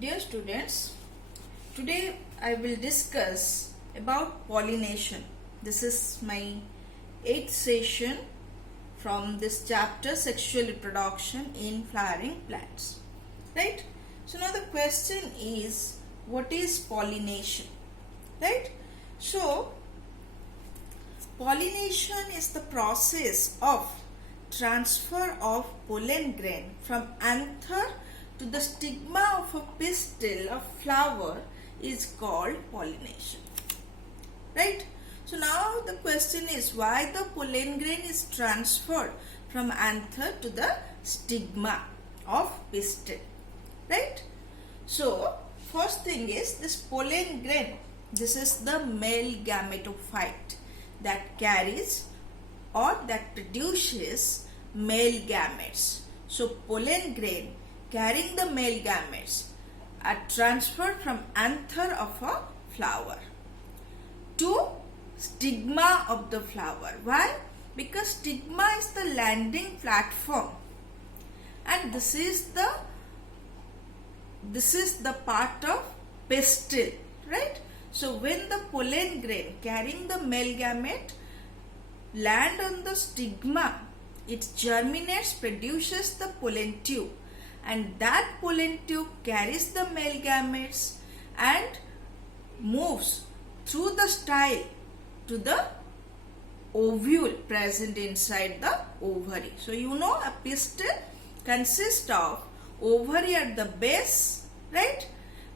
Dear students, today I will discuss about pollination. This is my 8th session from this chapter, sexual reproduction in flowering plants. Right? So now the question is, what is pollination? Right? So pollination is the process of transfer of pollen grain from anther to the stigma of a pistil of flower is called pollination. Right? So now the question is, why the pollen grain is transferred from anther to the stigma of pistil. Right? So first thing is this pollen grain. This is the male gametophyte that carries or that produces male gametes. So pollen grain carrying the male gametes are transferred from anther of a flower to stigma of the flower. Why? Because stigma is the landing platform, and this is the part of pistil, right? So when the pollen grain carrying the male gamete land on the stigma, it germinates, produces the pollen tube, and that pollen tube carries the male gametes and moves through the style to the ovule present inside the ovary. So you know a pistil consists of ovary at the base, right?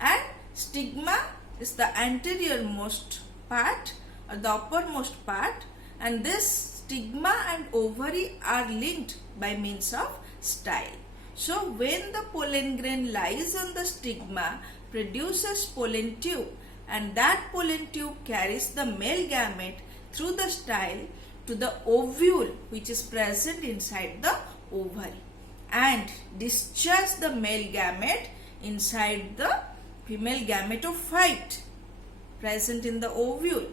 And stigma is the anterior most part or the uppermost part, and this stigma and ovary are linked by means of style. So when the pollen grain lies on the stigma, produces pollen tube, and that pollen tube carries the male gamete through the style to the ovule which is present inside the ovary, and discharge the male gamete inside the female gametophyte present in the ovule,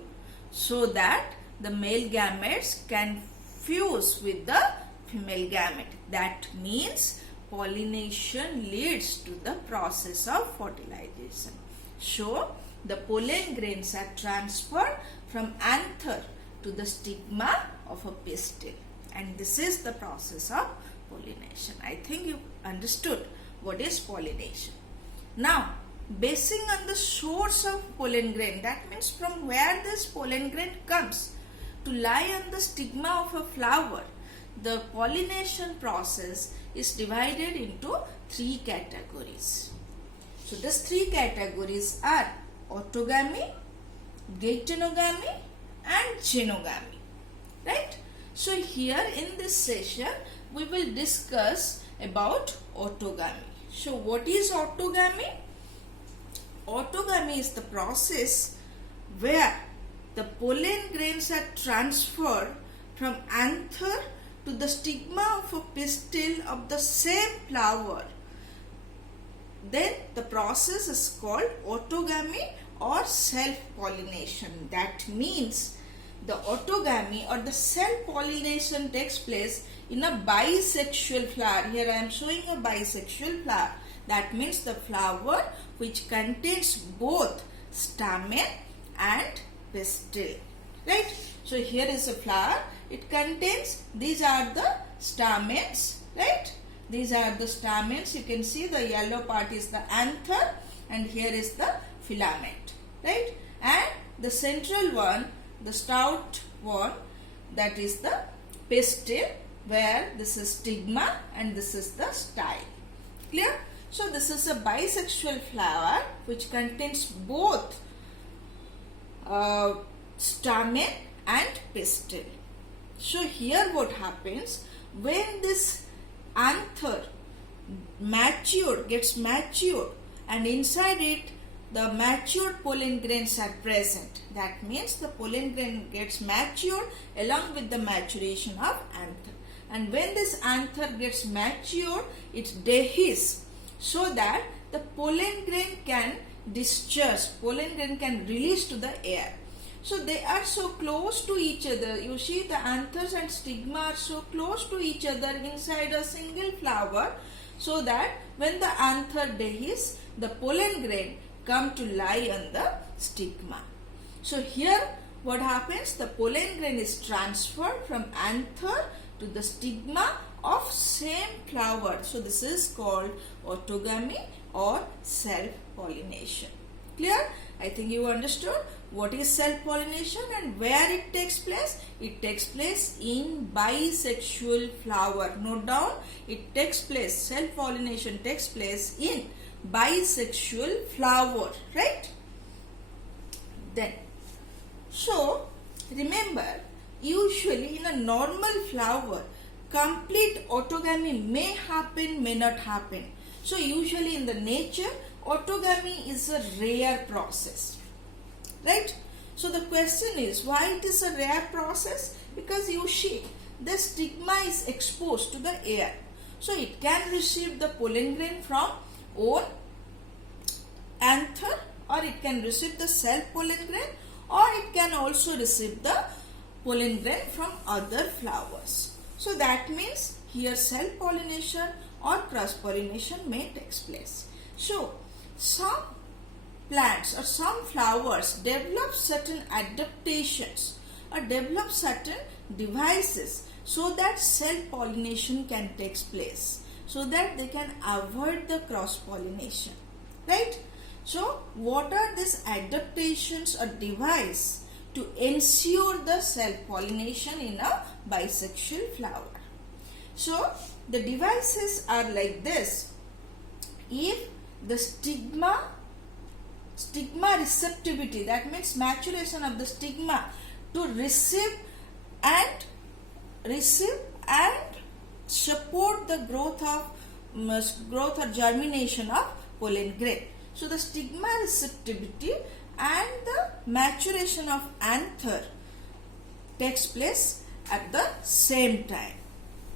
so that the male gametes can fuse with the female gamete. That means pollination leads to the process of fertilization. So the pollen grains are transferred from anther to the stigma of a pistil, and this is the process of pollination. I think you understood what is pollination. Now, basing on the source of pollen grain, that means from where this pollen grain comes to lie on the stigma of a flower, the pollination process is divided into 3 categories. So these 3 categories are autogamy, geitonogamy and genogamy. Right? So here in this session we will discuss about autogamy. So what is autogamy? Autogamy is the process where the pollen grains are transferred from anther to the stigma of a pistil of the same flower. Then the process is called autogamy or self-pollination. That means the autogamy or the self-pollination takes place in a bisexual flower. Here I am showing a bisexual flower. That means the flower which contains both stamen and pistil. Right? So here is a flower. It contains, these are the stamens. Right? These are the stamens. You can see the yellow part is the anther, and here is the filament. Right? And the central one, the stout one, that is the pistil, where this is stigma and this is the style. Clear? So this is a bisexual flower which contains both stamen and pistil. So here what happens, when this anther gets matured, and inside it the matured pollen grains are present. That means the pollen grain gets matured along with the maturation of anther. And when this anther gets matured, it dehisces, so that the pollen grain can discharge, pollen grain can release to the air. So they are so close to each other. You see the anthers and stigma are so close to each other inside a single flower. so that when the anther dehisces, the pollen grain come to lie on the stigma. So here what happens? The pollen grain is transferred from anther to the stigma of same flower. So this is called autogamy or self-pollination. Clear? I think you understood what is self-pollination and where it takes place. It takes place in bisexual flower. Note down, it takes place, self-pollination takes place in bisexual flower, right? Then, so remember, usually in a normal flower, complete autogamy may happen, may not happen. So usually in the nature, autogamy is a rare process, right? So the question is, why it is a rare process? Because you see, the stigma is exposed to the air. So it can receive the pollen grain from own anther, or it can receive the self-pollen grain, or it can also receive the pollen grain from other flowers. So that means here self-pollination or cross-pollination may take place. So some plants or some flowers develop certain adaptations or develop certain devices so that self-pollination can take place, so that they can avoid the cross-pollination, right? So what are these adaptations or device to ensure the self-pollination in a bisexual flower? So the devices are like this. If the stigma receptivity, that means maturation of the stigma to receive and support the growth or germination of pollen grain. So the stigma receptivity and the maturation of anther takes place at the same time,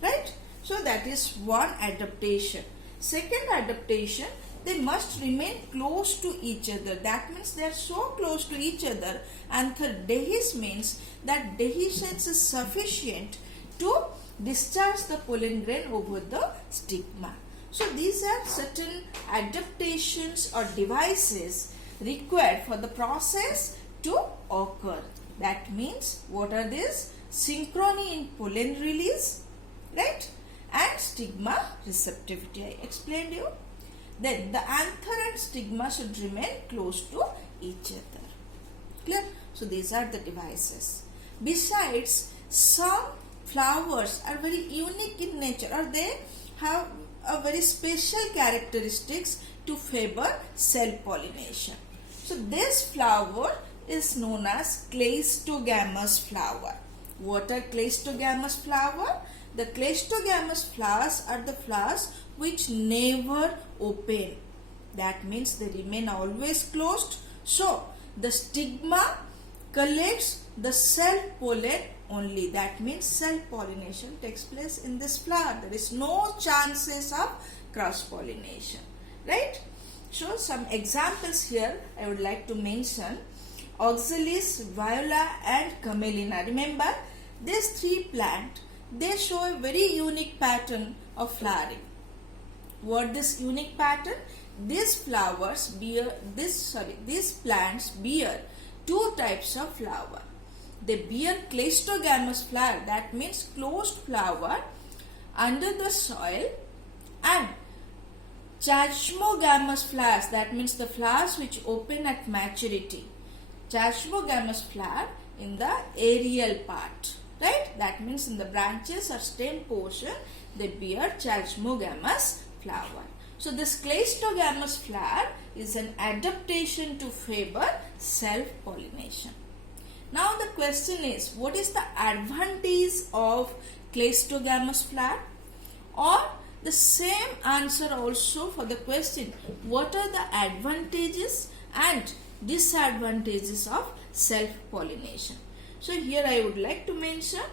right? So that is one adaptation. Second adaptation, they must remain close to each other. That means they are so close to each other. Anther dehisce means that dehiscence is sufficient to discharge the pollen grain over the stigma. So these are certain adaptations or devices required for the process to occur. That means what are these? Synchrony in pollen release, right? And stigma receptivity. I explained you. Then the anther and stigma should remain close to each other. Clear? So these are the devices. Besides, some flowers are very unique in nature, or they have a very special characteristics to favor self-pollination. So this flower is known as cleistogamous flower. What are cleistogamous flower? The cleistogamous flowers are the flowers which never open. That means they remain always closed. So the stigma collects the self-pollen only. That means self-pollination takes place in this flower. There is no chances of cross-pollination, right? So some examples here I would like to mention. Oxalis, Viola and Camelina. Remember, these three plants, they show a very unique pattern of flowering. What this unique pattern? These plants bear two types of flower. They bear cleistogamous flower, that means closed flower under the soil, and chachmogamous flowers, that means the flowers which open at maturity. Chachmogamous flower in the aerial part, right? That means in the branches or stem portion they bear chachmogamous flower. So this cleistogamous flower is an adaptation to favor self-pollination. Now the question is, what is the advantage of cleistogamous flower? Or the same answer also for the question, what are the advantages and disadvantages of self-pollination? So here I would like to mention,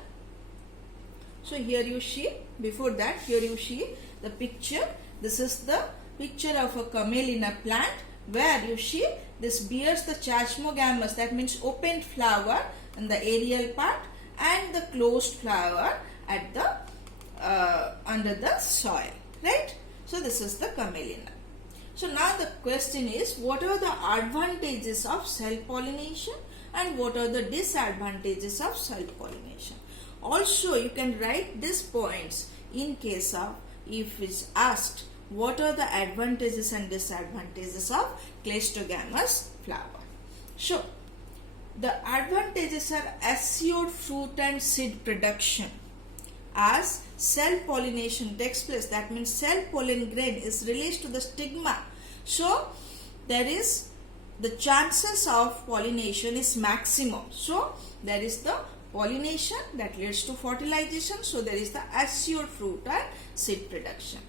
so here you see, before that here you see the picture. This is the picture of a camelina plant where you see this bears the chachmogamous, that means open flower in the aerial part, and the closed flower at the under the soil, right? So this is the camelina. So now the question is, what are the advantages of self-pollination and what are the disadvantages of self-pollination? Also, you can write these points in case of if it's asked what are the advantages and disadvantages of cleistogamous flower. So, the advantages are assured fruit and seed production. As self-pollination takes place, that means self-pollen grain is released to the stigma. So, there is the chances of pollination is maximum. So, there is the pollination that leads to fertilization. So, there is the assured fruit and seed production.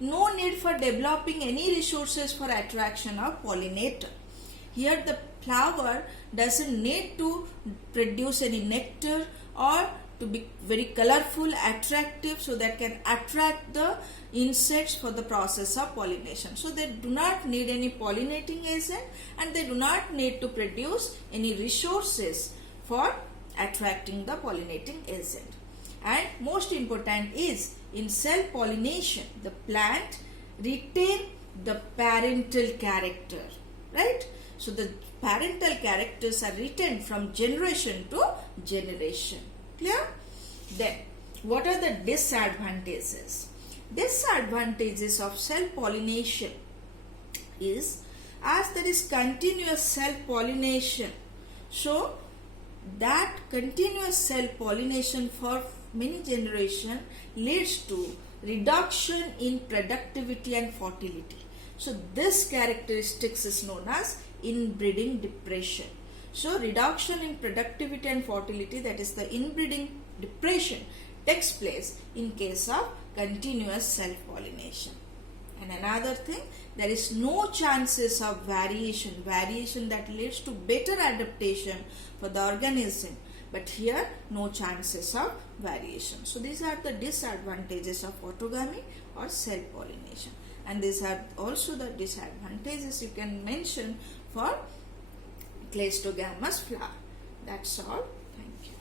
No need for developing any resources for attraction of pollinator. Here the flower doesn't need to produce any nectar or to be very colorful, attractive, so that can attract the insects for the process of pollination. So they do not need any pollinating agent and they do not need to produce any resources for attracting the pollinating agent. And most important is, in self-pollination, the plant retain the parental character, right? So the parental characters are retained from generation to generation. Clear? Then, what are the disadvantages? Disadvantages of self-pollination is, as there is continuous self-pollination, so that continuous self-pollination for many generations leads to reduction in productivity and fertility. So this characteristics is known as inbreeding depression. So reduction in productivity and fertility, that is the inbreeding depression, takes place in case of continuous self-pollination. And another thing, there is no chances of variation that leads to better adaptation for the organism. But here, no chances of variation. So these are the disadvantages of autogamy or self-pollination. And these are also the disadvantages you can mention for cleistogamous flower. That's all. Thank you.